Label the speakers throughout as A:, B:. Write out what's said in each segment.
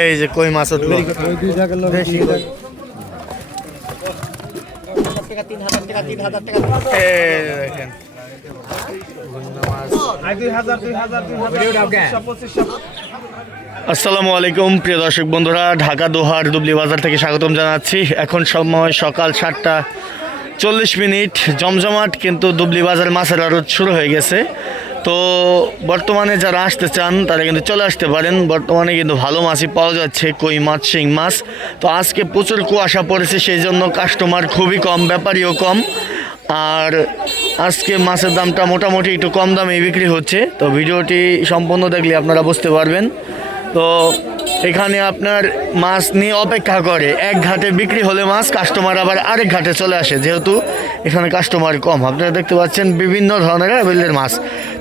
A: এই যে কই মাছ উঠল? আসসালামু আলাইকুম, প্রিয় দর্শক বন্ধুরা, ঢাকা দোহার দুবলি বাজার থেকে স্বাগতম জানাচ্ছি। এখন সময় সকাল সাতটা চল্লিশ মিনিট, জমজমাট, কিন্তু দুবলি বাজার মাছের আড়ত শুরু হয়ে গেছে। তো বর্তমানে যারা আসতে চান, তারা কিন্তু চলে আসতে পারেন। বর্তমানে কিন্তু ভালো মাছই পাওয়া যাচ্ছে, কই মাছ, শিং মাছ। তো আজকে প্রচুর কুয়াশা পড়েছে সেই জন্য কাস্টমার খুবই কম, ব্যাপারীও কম। আর আজকে মাছের দামটা মোটামুটি একটু কম দামে বিক্রি হচ্ছে। তো ভিডিওটি সম্পূর্ণ দেখলে আপনারা বুঝতে পারবেন। তো এখানে আপনার মাছ নিয়ে অপেক্ষা করে। এক ঘাটে বিক্রি হলে মাছ কাস্টমার আবার আরেক ঘাটে চলে আসে। যেহেতু এখানে কাস্টমার কম। আপনারা দেখতে পাচ্ছেন বিভিন্ন ধরনের অ্যাভেলের মাছ।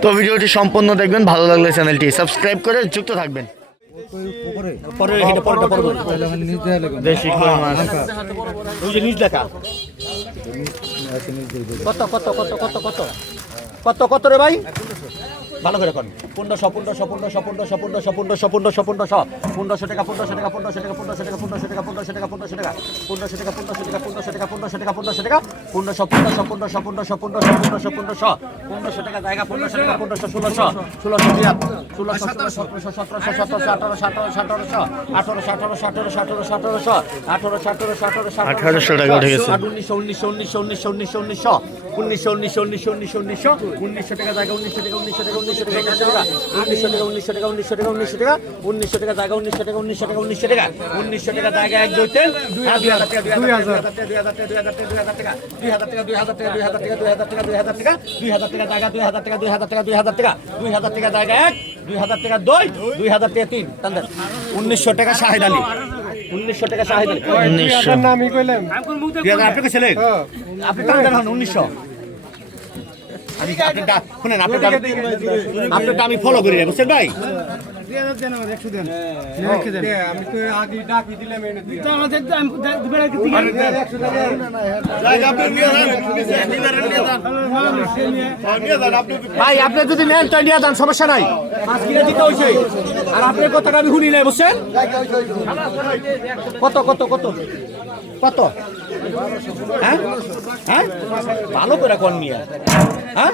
A: তো ভিডিওটি সম্পূর্ণ দেখবেন ভালো লাগলে চ্যানেলটি সাবস্ক্রাইব করে যুক্ত থাকবেন। দেশি
B: কত কত কত কত কত? কত কত রে ভাই? ভালো করে কর পনেরোশো পনেরোশো পনেরোশো পনেরোশো পনেরোশো পনেরোশো পনেরোশো পনেরোশো পনেরোশো টাকা পনেরোশো টাকা পনেরোশো টাকা পনেরোশো টাকা পনেরোশো টাকা পনেরোশো টাকা পনেরোশো টাকা পনেরোশো টাকা পনেরোশো টাকা পনেরোশো টাকা পনেরোশো টাকা পনেরোশো টাকা পনেরোশো পনেরোশো পনেরোশো পনেরোশো পনেরোশো পনেরোশো পনেরোশো পনেরোশো টাকা জায়গা পনেরোশো টাকা পনেরোশো ষোলোশো ষোলোশো দুই ষোলোশো সতেরোশো সতেরোশো সতেরোশো আঠারোশো আঠারোশো আঠারোশো আঠারোশো আঠারোশো আঠারোশো আঠারোশো আঠারোশো আঠারোশো আঠারোশো
A: টাকা উঠে গেছে।
B: আর উনিশশো উনিশশো উনিশশো উনিশশো উনিশশো উনিশশো উনিশশো উনিশশো উনিশশো উনিশশো উনিশশো উনিশশো টাকা জায়গা উনিশশো টাকা উনিশশো টাকা উনিশশো টাকা উনিশশো টাকা উনিশশো টাকা উনিশশো টাকা উনিশশো টাকা উনিশশো টাকা উনিশশো টাকা জায়গা উনিশশো টাকা উনিশশো টাকা উনিশশো টাকা উনিশশো টাকা জায়গা এক দুই তিন হ্যাঁ, দুই হাজার টাকা দুই হাজার টাকা দুই হাজার টাকা দুই হাজার টাকা দুই হাজার টাকা দুই হাজার টাকা দুই হাজার টাকা দুই হাজার টাকা দুই হাজার টাকা দুই হাজার টাকা জায়গা দুই হাজার টাকা দুই হাজার টাকা দুই হাজার টাকা দুই হাজার টাকা জায়গা এক দুই হাজার টাকা দুই দুই হাজার টাকা তিন তাদের উনিশশো টাকা শাহিদ আলী উনিশশো টাকা শাহিদ আলী
A: উনিশশো
B: দুই হাজার আপনি ছিলেন আপনি টান দেন উনিশশো আমি আপনারটা শুনেন আপনারটা আপনারটা আমি ফলো করি না বুঝছেন ভাই? ভাই আপনি যদি নেন তাই নিয়ে যান সমস্যা নাই। পাঁচ কিলো দিতে হয়েছে আর আপনার কথাটা আমি শুনি নাই বুঝছেন? কত কত কত? কত? হ্যাঁ? হ্যাঁ? ভালো করে কন নিয়ে হ্যাঁ?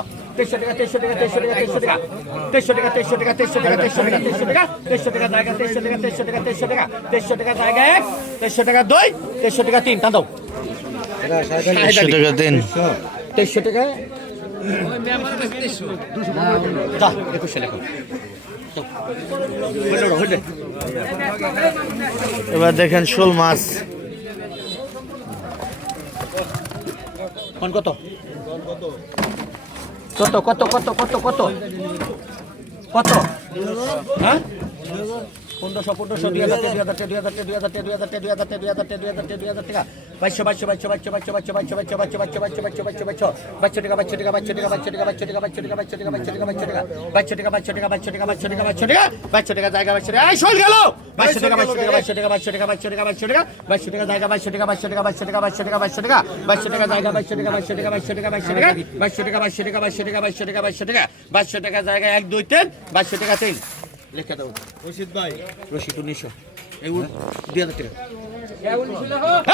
B: টাকা টাকা টাকা টাকা টাকা তেইশশো টাকা তেইশশো টাকা তেইশশো টাকা তেইশশো টাকা তেইশশো টাকা তেইশশো টাকা তেইশশো টাকা তেইশশো টাকা তেইশশো টাকা তেইশশো টাকা জায়গা তেইশশো টাকা তেইশশো টাকা তেইশশো টাকা তেইশশো টাকা জায়গা এক তেইশশো টাকা দুই তেইশশো টাকা তিন দাও
A: টাকা
B: তেইশশো টাকা একুশশো লেখো
A: এবার দেখেন শোল মাছ
B: কোন কত কত কত কত কত কত? কত? হ্যাঁ? পনেরোশো পনেরোশো দুই হাজার দুই হাজার দুই হাজার দুই হাজার দুই হাজার দুই হাজার দুই হাজার দুই হাজার দুই হাজার টাকা বাইশশো বাইশশো বাইশশো বাইশশো বাইশশো বাইশশো বাইশশো বাইশশো বাইশশো বাইশশো বাইশশো বাইশশো বাইশশো টাকা বাইশশো টাকা বাইশশো টাকা বাইশশো টাকা বাইশশো টাকা বাইশশো টাকা বাইশশো টাকা বাইশশো টাকা বাইশশো টাকা বাইশশো টাকা বাইশশো টাকা বাইশশো টাকা বাইশশো টাকা বাইশশো টাকা জায়গা বাইশশো টাকা শোল গেল বাইশশো টাকা এক দুই তিন বাইশশো টাকা তিন লিখে দাও। রশিদ ভাই। রশিদ উনিশশো দুই হাজার টাকা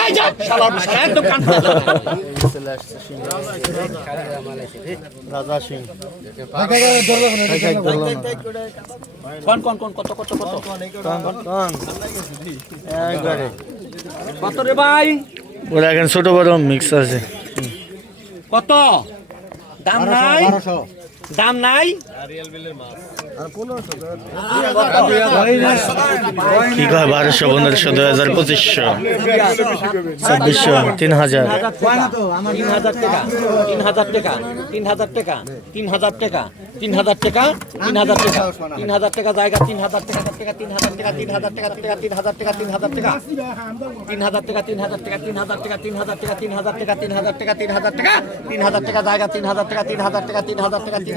B: এই যা! শালা শালা একদম কান
A: রাজা সিং
B: কোন কোন কোন কত কত কত?
A: একবারে।
B: কত রে ভাই?
A: ওরা এখন ছোট বড় মিক্স আছে।
B: কত? দাম নাই? দাম নাই
A: কি কয় বারোশো পনেরোশো দুই হাজার পঁচিশশো ছাব্বিশশো তিন হাজার
B: তিন হাজার টাকা তিন হাজার টাকা তিন হাজার টাকা তিন হাজার টাকা তিন হাজার টাকা তিন হাজার টাকা তিন হাজার টাকা জায়গা তিন হাজার টাকা টাকা তিন হাজার টাকা তিন হাজার টাকা টাকা তিন হাজার টাকা তিন হাজার টাকা তিন হাজার টাকা তিন হাজার টাকা তিন হাজার টাকা তিন হাজার টাকা তিন হাজার টাকা তিন হাজার টাকা তিন হাজার টাকা তিন হাজার টাকা জায়গা তিন হাজার টাকা তিন হাজার টাকা তিন হাজার টাকা তিন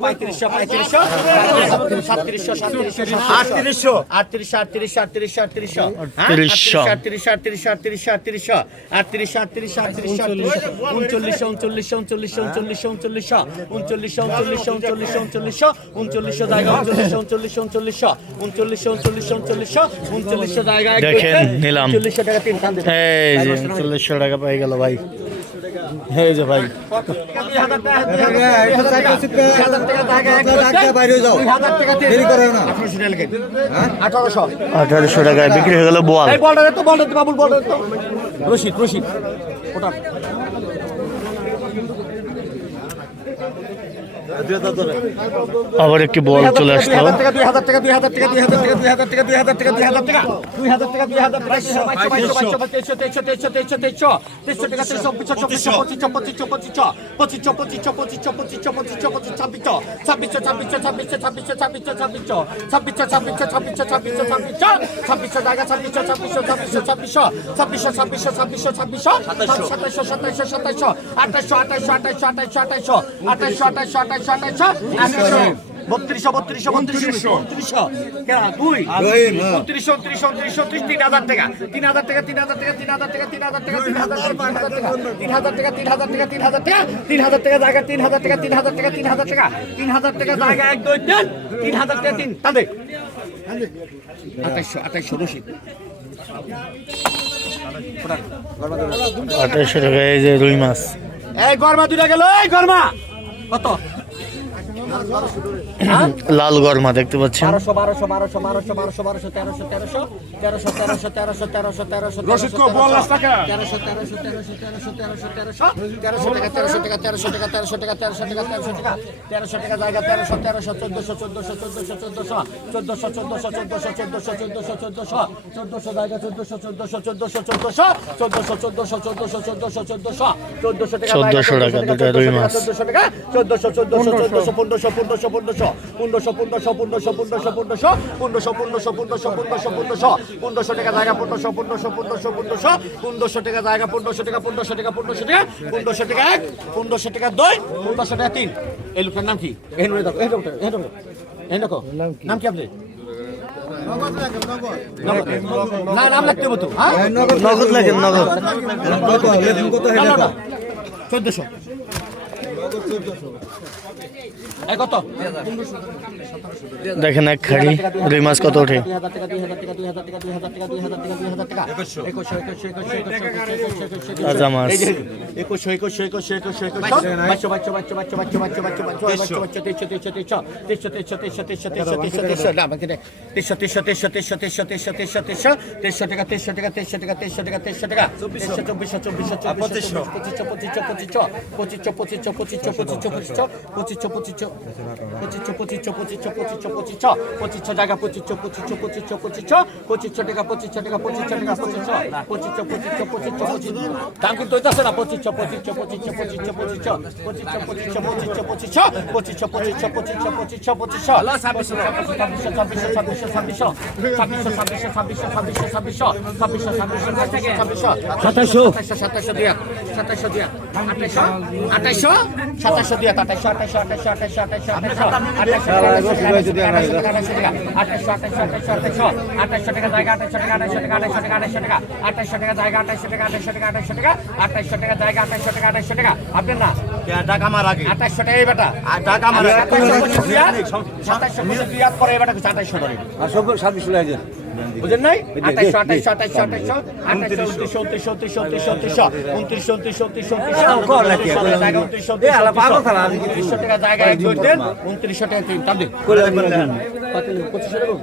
B: পঁয়ত্রিশশো সাতত্রিশশো সাতত্রিশশো আটত্রিশশো আটত্রিশশো আটত্রিশশো আটত্রিশশো আটত্রিশশো
A: আটত্রিশশো।
B: আটত্রিশশো আটত্রিশশো আটত্রিশশো আটত্রিশশো আটত্রিশশো আটত্রিশশো উনচল্লিশশো উনচল্লিশশো উনচল্লিশশো উনচল্লিশশো উনচল্লিশশো উনচল্লিশশো উনচল্লিশশো উনচল্লিশশো উনচল্লিশশো উনচল্লিশশো জায়গা উনচল্লিশশো উনচল্লিশশো উনচল্লিশশো উনচল্লিশশো উনচল্লিশশো উনচল্লিশশো উনচল্লিশশো জায়গা
A: দেখেন, নিলাম।
B: উনচল্লিশশো টাকা তিন খান দিতে।
A: এই যে চল্লিশশো টাকা পাই গেল ভাই হ্যাঁ, এই যে ভাই।
B: আঠারোশো।
A: টাকায় বিক্রি হয়ে গেল
B: বল রশিদ রশিদ। ওটা।
A: আবার একটি বল চলে আসলো
B: দুই হাজার টাকা দুই হাজার টাকা দুই হাজার টাকা টাকা টাকা টাকা টাকা টাকা টাকা বত্রিশশো বত্রিশশো বত্রিশশো বত্রিশশো কেনা দুই উনত্রিশশো উনত্রিশশো উনত্রিশশো উনত্রিশ তিন হাজার টাকা তিন হাজার টাকা তিন হাজার টাকা তিন হাজার টাকা তিন হাজার টাকা তিন হাজার টাকা তিন হাজার টাকা তিন হাজার টাকা তিন হাজার টাকা তিন হাজার টাকা তিন হাজার টাকা জায়গা তিন হাজার টাকা তিন হাজার টাকা তিন হাজার টাকা তিন হাজার টাকা জায়গা এক দুই তিন তিন হাজার টাকা তিন তাদের আঠাইশশো আঠাইশশো রশিদ
A: আঠারোশো টাকায় এই যে রুই মাছ
B: এই গরমা দুটা গেল এই গরমা কত
A: লাল গরমা দেখতে পাচ্ছেন
B: চোদ্দশো টাকা
A: দুটা রুই মাছ
B: চোদ্দশো চোদ্দশো চোদ্দশো পনেরোশো পনেরোশো পনেরোশো পনেরোশো পনেরোশো পনেরোশো পনেরোশো পনেরোশো পনেরোশো পনেরোশো পনেরোশো পনেরোশো পনেরোশো পনেরোশো পনেরোশো টাকা জায়গা পনেরোশো পনেরোশো পনেরোশো পনেরোশো পনেরোশো টাকা জায়গা পনেরোশো টাকা পনেরোশো টাকা পনেরোশো টাকা পনেরোশো টাকা এক পনেরোশো টাকা দুই পনেরোশো টাকা তিন এই লোকটার নাম কি নাম কি আপনি নাম লাগতে হতো হ্যাঁ
A: নগদ লেখেন নগদ
B: চোদ্দশো কত?
A: দেখেন এক খাড়ি রুই মাছ কত ওঠে তাজা মাছ।
B: একুশশো একুশশো একুশশো একুশশো একুশশো বাইশশো বাইশশো বাইশশো বাইশশো বাইশশো বাইশশো বাইশশো টাকা টাকা টাকা টাকা টাকা পঁচিশশো পঁচিশশো পঁচিশশো পঁচিশশো পঁচিশশো পঁচিশশো পঁচিশশো পঁচিশশো পঁচিশশো পঁচিশশো টাকা পঁচিশশো টাকা পঁচিশশো টাকা পঁচিশশো পঁচিশশো পঁচিশশো পঁচিশশো পঁচিশশো দাম কিন্তু হইতাছে না পঁচিশশো পঁচিশশো পঁচিশশো পঁচিশশো পঁচিশশো পঁচিশশো পঁচিশশো পঁচিশশো পঁচিশশো পঁচিশশো পঁচিশশো পঁচিশশো পঁচিশশো ছাব্বিশশো ছাব্বিশশো ছাব্বিশশো ছাব্বিশশো ছাব্বিশশো ছাব্বিশশো ছাব্বিশশো ছাব্বিশশো ছাব্বিশশো ছাব্বিশশো ছাব্বিশশো ছাব্বিশশো সাতাশশো সাতাশশো দিয়া সাতাশশো দিয়া আঠাশশো আঠাশশো সাতাশশো দিয়া আঠাশশো আঠাশশো আঠাশশো আঠাশশো আঠাশশো আঠাশশো আঠাশশো আঠাশশো টাকা আঠাশশো আঠাশশো আঠাশশো আঠাশশো টাকা জায়গা আঠাশশো টাকা আঠাশশো টাকা আঠাশশো টাকা আঠাশশো টাকা আটাইশো টাকা জায়গা আঠাশশো টাকা আঠাশশো টাকা আঠাশশো টাকা আঠাশশো টাকা জায়গা আঠাশশো টাকা আঠাশশো টাকা। আপনার না?
C: টাকা আমার আগে।
B: আঠাশশো টাকা এই বেটা।
C: টাকা আমার
B: সাতাশশো পঁচিশ রিয়াল সাতাশশো পঁচিশ রিয়াল পরে এবার টাকা বুঝেন নাই? আঠাশশো আঠাশশো আঠাশশো আঠাশশো আঠাশশো উনত্রিশশো উনত্রিশশো উনত্রিশশো উনত্রিশশো উনত্রিশশো উনত্রিশশো উনত্রিশশো টাকা জায়গা এক টাকা তিন দিন। পঁচিশশো টাকা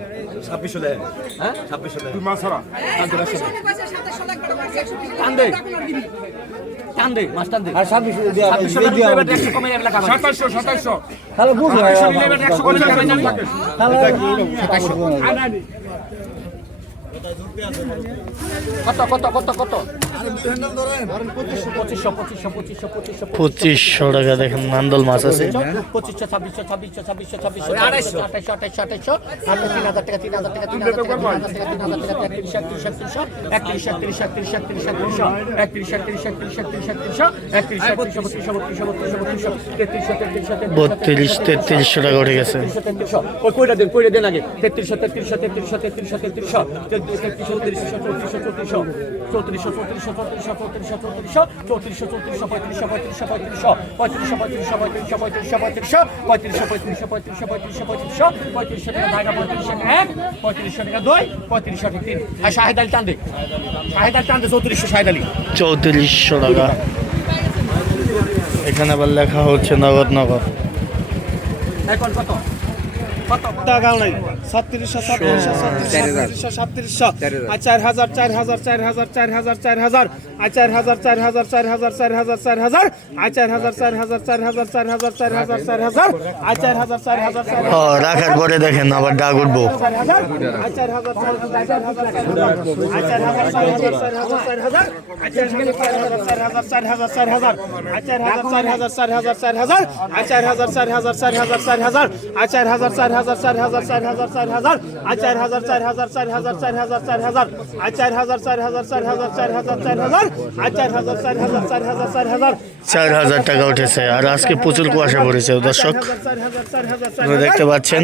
C: ছাব্বিশশো দেয়
B: হ্যাঁ?
C: ছাব্বিশশো দেয়
B: মাছ এবার কমে যাবে কমে যাবে কত কত কত কত পঁচিশশো
A: টাকা দেখেন নান্দল মাছ আছে
B: পঁচিশশো ছাব্বিশশো ছাব্বিশশো ছাব্বিশশো ছাব্বিশশো আঠাইশো আঠাইশো আঠাইশো আঠাইশো আঠাইশো তিন হাজার টাকা তিন হাজার টাকা তিন হাজার টাকা তিন হাজার টাকা তিন হাজার টাকা একত্রিশ একত্রিশ একত্রিশ একত্রিশ একত্রিশ একত্রিশ একত্রিশ একত্রিশ একত্রিশ একত্রিশ একত্রিশ একত্রিশ একত্রিশ বত্রিশ বত্রিশ বত্রিশ তেত্রিশশো তেত্রিশশো
A: বত্রিশ তেত্রিশশো টাকা উঠে গেছে
B: তেত্রিশশো ওই কইটা দেন কইটা দেন আগে তেত্রিশশো তেত্রিশশো তেত্রিশশো তেত্রিশশো তেত্রিশশো চৌত্রিশশো চৌত্রিশশো চৌত্রিশশো চৌত্রিশশো চৌত্রিশশো চৌত্রিশশো চৌত্রিশশো চৌত্রিশশো পঁয়ত্রিশশো পঁয়ত্রিশশো পঁয়ত্রিশশো পঁয়ত্রিশশো পঁয়ত্রিশশো পঁয়ত্রিশশো পঁয়ত্রিশশো পঁয়ত্রিশশো পঁয়ত্রিশশো পঁয়ত্রিশশো পঁয়ত্রিশশো পঁয়ত্রিশশো পঁয়ত্রিশশো টাকা। জায়গা পঁয়ত্রিশশো টাকা এক পঁয়ত্রিশশো টাকা দুই পঁয়ত্রিশশো টাকা তিন আর শাহেদ আলী টান দে শাহেদ আলী টান দে চৌত্রিশশো শাহেদ আলী
A: চৌত্রিশশো টাকা এখানে আবার লেখা হচ্ছে নগদ নগদ।
B: এখন কত কত
D: টাকা নাই। সাতত্রিশশো সাতত্রিশশো সাতত্রিশশো সাতত্রিশশো আর চার হাজার চার হাজার চার হাজার চার হাজার চার হাজার আর চার হাজার চার হাজার চার হাজার চার হাজার চার হাজার আর চার হাজার চার হাজার চার হাজার চার হাজার চার হাজার চার হাজার আর চার হাজার চার হাজার চার
A: ও রাখার পরে দেখেন আবার ডাক উঠবো
D: চার হাজার চার হাজার চার হাজার আর চার হাজার চার হাজার চার হাজার চার হাজার চার হাজার আর চার হাজার চার হাজার চার হাজার চার হাজার চার হাজার আর চার হাজার চার হাজার চার হাজার চার হাজার চার হাজার
A: টাকা উঠেছে আর আজকে প্রচুর কুয়াশা পড়েছে দর্শক দেখতে পাচ্ছেন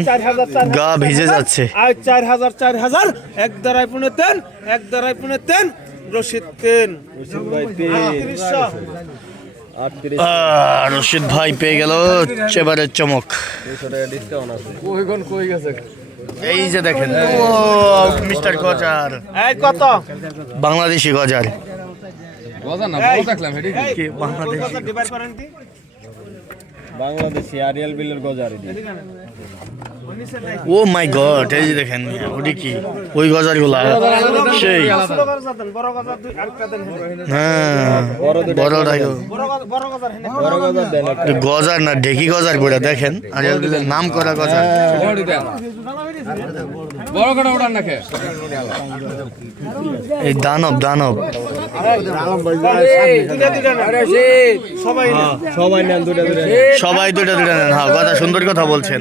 A: গা ভিজে যাচ্ছে
D: আর চার হাজার চার হাজার এক দাঁড়ায় পুনে তেন এক দাঁড়ায় পুনে তেন রশিদ তেন
A: রশিদ ভাই পেয়ে গেল এবারের চমক কই গেছে এই যে দেখেন। ও মিস্টার গজার।
D: এই কত?
A: বাংলাদেশি গজার।
D: এই,
A: না বাংলাদেশি
D: দেখলাম ডিভাইড কি বাংলাদেশি?
C: বাংলাদেশি আরিয়াল বিলের গজারি
A: ও মাই গড এই যে দেখেন ওটি কি? ওই গজারগুলা সেই। হ্যাঁ
D: গজার
A: না ঢেকি গজার বলে দেখেন আর নাম করা গজার। এই দানব দানব।
D: সবাই
C: দুটা দুটা
A: নেন। হ্যাঁ কথা সুন্দর কথা বলছেন।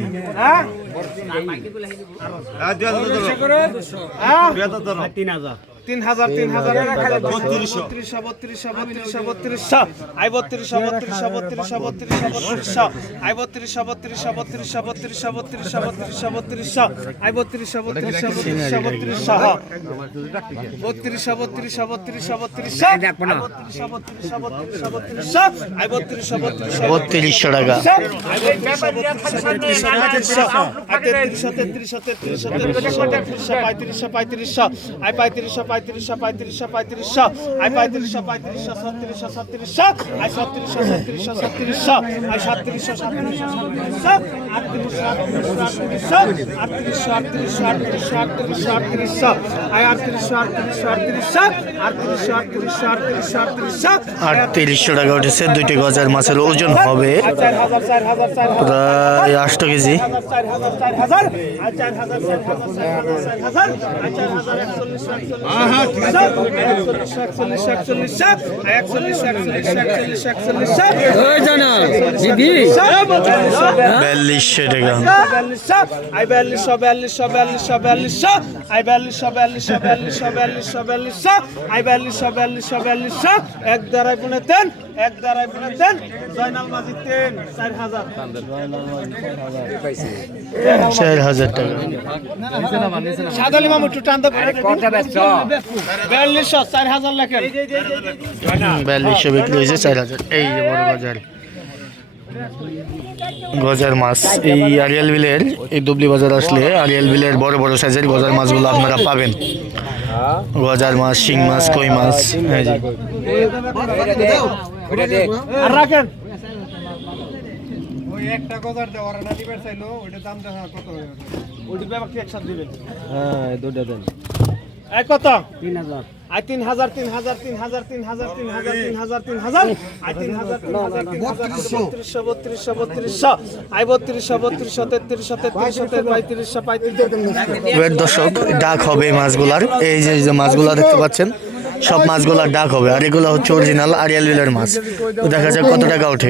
D: তিন হাজার। তিন হাজার তিন হাজার বত্রিশশো বত্রিশশো বত্রিশশো বত্রিশশো বত্রিশশো আই বত্রিশশো বত্রিশশো বত্রিশশো বত্রিশশো আই বত্রিশশো বত্রিশশো বত্রিশশো বত্রিশশো বত্রিশশো বত্রিশশো বত্রিশশো আই বত্রিশশো বত্রিশশো বত্রিশশো বত্রিশশো বত্রিশশো বত্রিশশো বত্রিশশো বত্রিশশো বত্রিশশো বত্রিশশো বত্রিশশো বত্রিশশো আই বত্রিশশো বত্রিশশো
A: বত্রিশশো টাকা
D: পঁয়ত্রিশশো পঁয়ত্রিশশো আই পঁয়ত্রিশশো পঁয়ত্রিশশো পঁয়ত্রিশশো পঁয়ত্রিশশো আই পঁয়ত্রিশশো পঁয়ত্রিশশো ছত্রিশশো ছত্রিশশো আই ছত্রিশশো ছত্রিশশো ছত্রিশশো আই সাতত্রিশশো সাতত্রিশশো সাতত্রিশশো আটত্রিশশো আটত্রিশশো আটত্রিশশো আটত্রিশশো আটত্রিশশো আটত্রিশশো আটত্রিশশো আই আটত্রিশশো আটত্রিশশো আটত্রিশশো আটত্রিশশো আটত্রিশশো আটত্রিশশো আটত্রিশশো
A: আটত্রিশশো টাকা উঠেছে দুইটি গজার মাছের ওজন হবে
D: হাজার হাজার হাজার
A: প্রায় আষ্ট কেজি
D: হাজার
A: বিয়াল্লিশশো টাকা
D: আই বিয়াল্লিশশো বিয়াল্লিশশো বিয়াল্লিশশো বিয়াল্লিশশো আই বিয়াল্লিশশো বিয়াল্লিশশো বিয়াল্লিশশো বিয়াল্লিশশো বিয়াল্লিশশো আই বিয়াল্লিশশো বিয়াল্লিশশো বিয়াল্লিশশো এক দ্বারাই পুনে তেন এক দ্বারাই পুনে তেন জয়নাল মাঝি তেন চার হাজার
A: চার হাজার টাকা।
D: সাদালি মামু একটু টান বিয়াল্লিশশো চার হাজার লেখেন।
A: বিয়াল্লিশশো বিক্রি হয়েছে চার হাজার। এই যে বড় বাজার গজার মাছ। এই আরিয়াল বিলের এই দুবলি বাজার আসলে আরিয়াল বিলের বড় বড় সাইজের গজার মাছগুলো আপনারা পাবেন। গজার মাছ শিং মাছ কই মাছ এই যে।
D: আর রাখেন। ওইটি ব্যাপার কি একসাথে দিবেন
C: হ্যাঁ দুটা দেন।
D: এই কত তিন হাজার আই তিন হাজার তিন হাজার তিন হাজার তিন হাজার তিন হাজার তিন হাজার তিন হাজার আই তিন হাজার তিন হাজার তিন হাজার বত্রিশশো বত্রিশশো বত্রিশশো আই বত্রিশশো বত্রিশশো তেত্রিশশো তেত্রিশশো পঁয়ত্রিশশো পঁয়ত্রিশশো
A: এবার দর্শক ডাক হবে এই মাছগুলার এই যে যে মাছগুলা দেখতে পাচ্ছেন সব মাছগুলার ডাক হবে আর এগুলো হচ্ছে অরিজিনাল আরিয়াল বিলের মাছ তো দেখা যাক কত টাকা ওঠে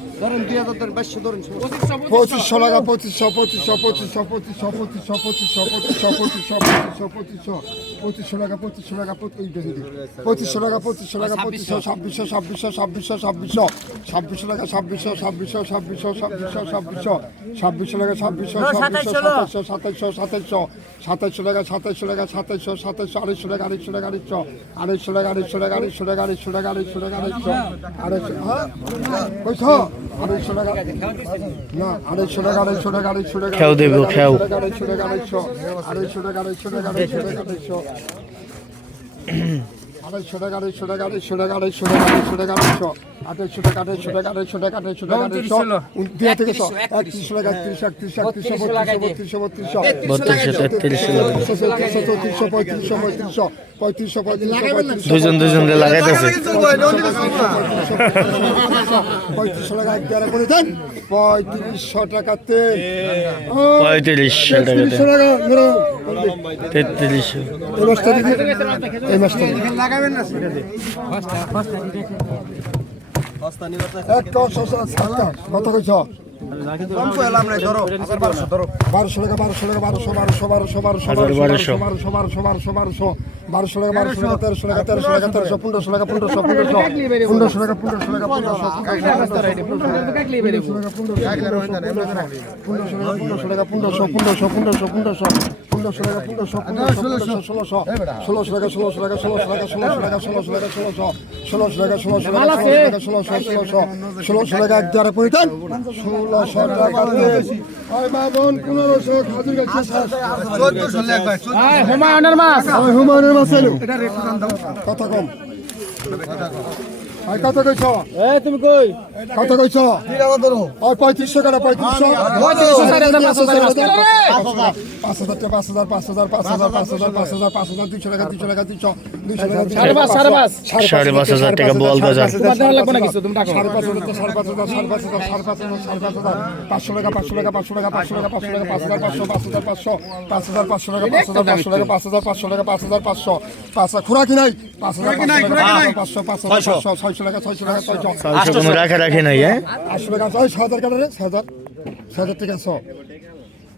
E: পঁচিশশো টাকা পঁচিশশো পঁচিশশো পঁচিশশো পঁচিশশো পঁচিশশো পঁচিশশো পঁচিশশো পঁচিশশো পঁচিশশো পঁচিশশো পঁচিশশো টাকা পঁচিশশো টাকা পঁচিশশো টাকা পঁচিশশো টাকা পঁচিশশো ছাব্বিশশো ছাব্বিশশো ছাব্বিশশো ছাব্বিশশো ছাব্বিশশো টাকা ছাব্বিশশো ছাব্বিশশো ছাব্বিশশো ছাব্বিশশো ছাব্বিশশো ছাব্বিশশো টাকা ছাব্বিশশো ছাব্বিশশো সাতাইশশো সাতাইশশো সাতাইশশো সাতাইশশো টাকা সাতাইশশো টাকা সাতাইশশো সাতাইশশো আড়াইশো টাকা আড়াইশো টাকা আড়াইশো আড়াইশো টাকা আড়াইশো টাকা আড়াইশো টাকা আড়াইশো টাকা আড়াইশো টাকা আড়াইশো আড়াইশো হ্যাঁ কইছ আড়াইশো টাকা না আড়াইশো টাকা আড়াইশো টাকা আড়াইশো টাকা
A: খেও দেবো, খেও।
E: আড়াইশো টাকা আড়াইশো আড়াইশো টাকা আড়াইশো টাকা আড়াইশো টাকা আড়াইশো আড়াইশো টাকা আড়াইশো টাকা আড়াইশো টাকা আড়াইশো টাকা আড়াইশো টাকা আড়াইশো আড়াইশো টাকা আড়াইশো টাকা আড়াইশো টাকা আড়াইশো টাকা আড়াইশো দিয়ে থেকে একত্রিশশো টাকা একত্রিশ একত্রিশ একত্রিশশো বত্রিশশো বত্রিশশো
A: বত্রিশশো তেত্রিশশো
E: চৌত্রিশশো পঁয়ত্রিশশো পঁয়ত্রিশশো পঁয়ত্রিশশো পঁয়ত্রিশশো
A: দুজন দুজন লাগাইতেছে
E: পঁয়ত্রিশশো টাকা এক দেড় করে দেন পঁয়ত্রিশশো টাকাতে
A: পঁয়ত্রিশশো টাকা তেত্রিশশো
E: এই মাসটা এই মাসটা দিবি এক কশো সাতটা কত কইছ বারোশো টাকা বারোশো টাকা বারোশো বারোশো বারোশো বারোশো
A: বারোশো।
E: বারোশো বারোশো বারোশো বারোশো বারোশো টাকা বারোশো টাকা তেরোশো টাকা তেরোশো টাকা তেরোশো পনেরোশো টাকা পনেরোশো পনেরোশো পনেরোশো টাকা পনেরোশো টাকা পনেরোশো পনেরোশো টাকা পনেরোশো পনেরোশো পনেরোশো পনেরোশো পনেরোশো টাকা পনেরোশো পনেরোশো ষোলোশো ষোলোশো টাকা ষোলোশো টাকা ষোলোশো টাকা ষোলোশো টাকা ষোলোশো টাকা ষোলোশো ষোলোশো টাকা ষোলোশো টাকা ষোলোশো টাকা ষোলোশো ষোলোশো ষোলোশো টাকা এক দ্বারা পরিধান ষোলোশো টাকা পনেরোশো
D: হুমায়ুনের মাছ
E: হুমায়ুনের মাছ কত কম আই কত কইছ
D: এ তুমি কই
E: কত কইছ 3000 ধরো টাকা 5000 5000 5000 5000 5000 5000 200 টাকা 200 টাকা 300 200 টাকা
A: 5500 5500 টাকা বল বাজার
D: তোমার দেওয়া লাগবে না কিছু তুমি টাকা
E: 5500 টাকা 5500 টাকা 5500 টাকা 500 টাকা 500 টাকা 500 টাকা 500 টাকা 500 টাকা 500 টাকা 500 টাকা 500 টাকা 500 টাকা 500 টাকা 500 টাকা 500 টাকা 500 টাকা 500 টাকা 500 টাকা 500 টাকা 500 টাকা 500 টাকা
A: 500 টাকা রাখে নাই হ্যাঁ?
E: আটশো টাকা ছয়শো হাজার কাটারে ছয় হাজার। ছয় হাজার টাকা ছ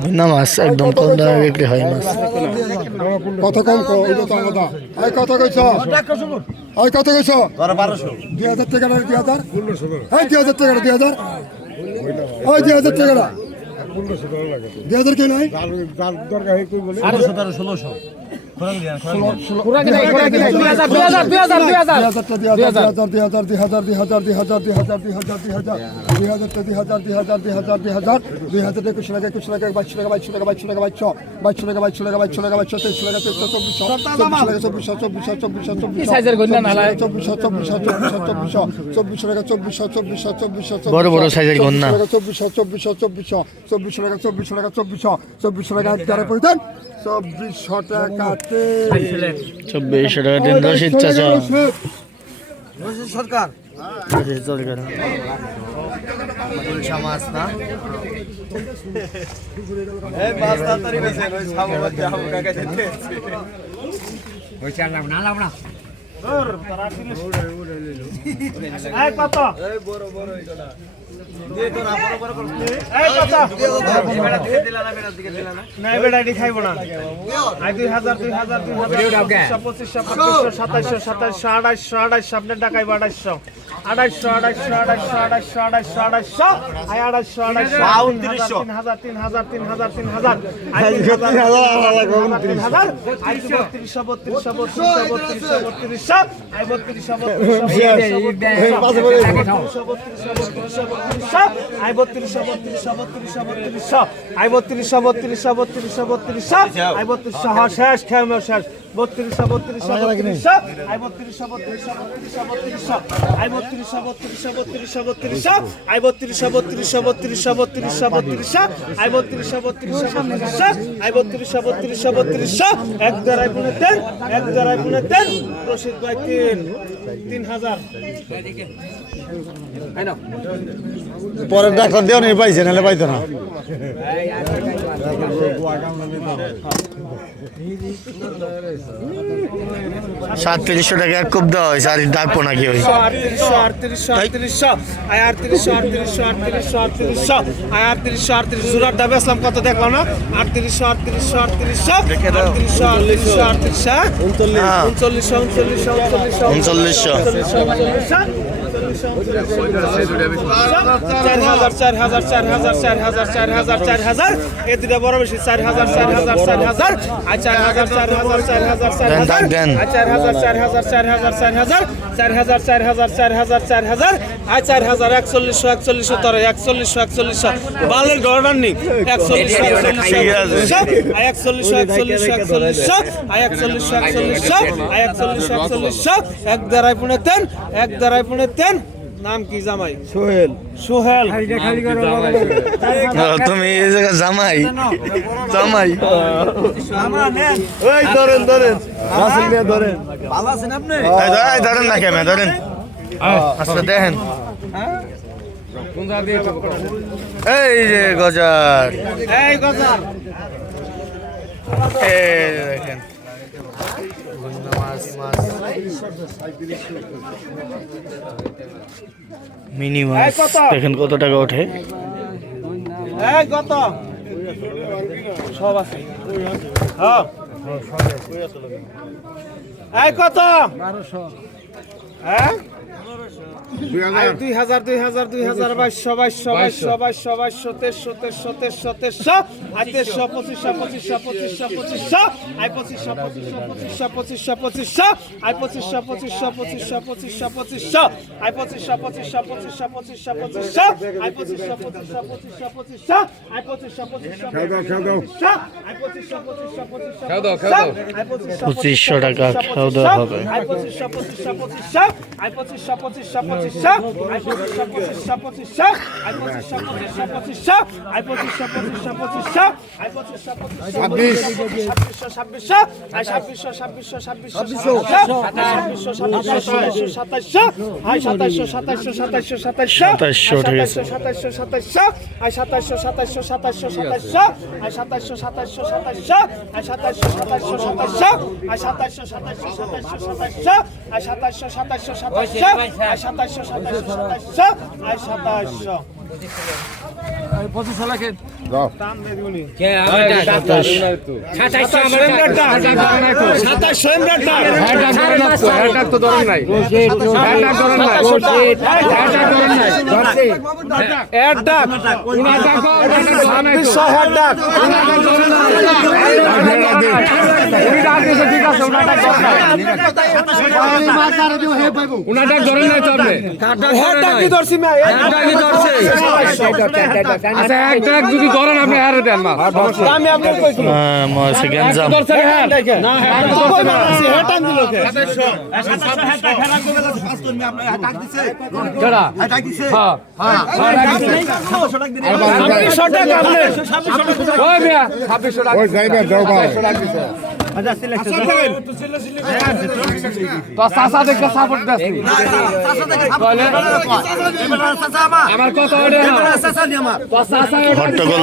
A: ভিন্ন মাছ একদম কম দামে বিক্রি হয় মাছ।
E: কত কম কথা কইছ? এই কত কইছ? দুই হাজার টাকা না দুই হাজার? এই দুই হাজার টাকা দুই হাজার? ওই দুই হাজার টাকা দুই হাজার কে নাই?
A: বড় বড় সাইজের গন্না
E: চব্বিশ চব্বিশ চব্বিশ চব্বিশ টাকা চব্বিশ টাকা চব্বিশ চব্বিশ টাকা এক পরিধান চব্বিশশো টাকাতে
A: টাকা দিন রশিদ চাচা
B: সরকার।
D: কত? বত্রিশ বত্রিশ বত্রিশশো আই বত্রিশশো বত্রিশশো বত্রিশশো বত্রিশশো আই বত্রিশশো বত্রিশশো বত্রিশশো বত্রিশশো আই বত্রিশশো হ্যাঁ শেষ খেয়ে শেষ বত্রিশশো বত্রিশশো বত্রিশশো আই বত্রিশশো বত্রিশশো বত্রিশশো বত্রিশশো বত্রিশশো আই বত্রিশশো বত্রিশশো বত্রিশশো বত্রিশশো বত্রিশশো আই বত্রিশশো বত্রিশশো বত্রিশশো আই বত্রিশশো বত্রিশশো বত্রিশশো এক দ্বারাই গুণে তেন এক দ্বারাই গুণে তেন রশিদ ভাই তিন
C: পরে ডাক্তার দেওয়া নেই পাইছে নাহলে পাইতো না।
A: সাতত্রিশশো টাকা এক কোপ দেওয়া হয়েছে আর ডাকবো নাকি ওই
D: আটত্রিশশো আটত্রিশশো আটত্রিশশো আয় আটত্রিশশো আটত্রিশশো আটত্রিশশো আটত্রিশশো আয় আটত্রিশশো আটত্রিশ জুরার দাবি আসলাম কত দেখলাম না আটত্রিশশো আটত্রিশশো আটত্রিশশো আটত্রিশশো আটত্রিশশো আটত্রিশশো
A: হ্যাঁ।
D: উনচল্লিশশো উনচল্লিশশো উনচল্লিশশো
A: উনচল্লিশশো
D: চার বালের গড়ার নেই একচল্লিশশো একচল্লিশশো এক দ্বারাই পুনে তেন এক দ্বারাই পুনে তেন নাম কি জামাই? সোহেল। সোহেল।
A: তুমি এই জায়গা জামাই। জামাই।
C: ওই ধরেন ধরেন। রাসেল মিয়া ধরেন।
A: এই ধর- এই ধরেন না কেমন ধরেন। আচ্ছা দেখেন। এই যে গজার
D: এই গজার
A: এই দেখেন। মিনি মাছ? দেখেন কত টাকা ওঠে।
D: এই কত? সব আছে। হ্যাঁ। কত? কত হ্যাঁ এই দুই হাজার দুই হাজার দুই হাজার বাইশশো বাইশশো বাইশশো বাইশশো বাইশশো তেইশশো তেইশশো তেইশশো তেইশশো আই তেইশশো পঁচিশশো পঁচিশশো পঁচিশশো পঁচিশশো আই পঁচিশশো পঁচিশশো পঁচিশশো পঁচিশশো আই পঁচিশশো পঁচিশশো পঁচিশশো পঁচিশশো পঁচিশশো আই পঁচিশশো পঁচিশশো পঁচিশশো পঁচিশশো পঁচিশশো আই পঁচিশশো পঁচিশশো পঁচিশশো পঁচিশশো আই পঁচিশশো পঁচিশশো পঁচিশশো আই পঁচিশশো পঁচিশশো পঁচিশশো খাও দাও খাও দাও পঁচিশশো
A: পঁচিশশো টাকা খাওয়া দাওয়া হবে
D: আই পঁচিশশো পঁচিশশো পঁচিশশো আই পঁচিশশো পঁচিশশো পঁচিশশো আই পঁচিশশো পঁচিশশো পঁচিশশো আই পঁচিশশো পঁচিশশো পঁচিশশো আই পঁচিশশো পঁচিশশো পঁচিশশো আই পঁচিশশো পঁচিশশো ছাব্বিশশো আই ছাব্বিশশো ছাব্বিশশো ছাব্বিশশো ছাব্বিশশো ছাব্বিশশো সাতাশশো আই সাতাশশো সাতাশশো
A: সাতাশশো সাতাশশো সাতাশশো
D: সাতাশশো সাতাশশো আই সাতাশশো সাতাশশো সাতাশশো সাতাশশো আই সাতাশশো সাতাশশো সাতাশশো আই সাতাশশো সাতাশশো সাতাশশো আই সাতাশশো সাতাশশো সাতাশশো সাতাশশো আই সাতাশশো সাতাশশো সাতাশশো সাতাশশো সাতাশশো সাতাশশো সাতাশশো আর সাতাশশো পঁচিশশো
F: লাখের উনাটা ধরেন নাই
D: তো আপনি কাটা ধরেন
F: নাই ধরছি আমি এক ডাক যদি ধরেন
G: আপনি হারে দেন আমি আপনাকে কইছি হ্যাঁ হট্টগোল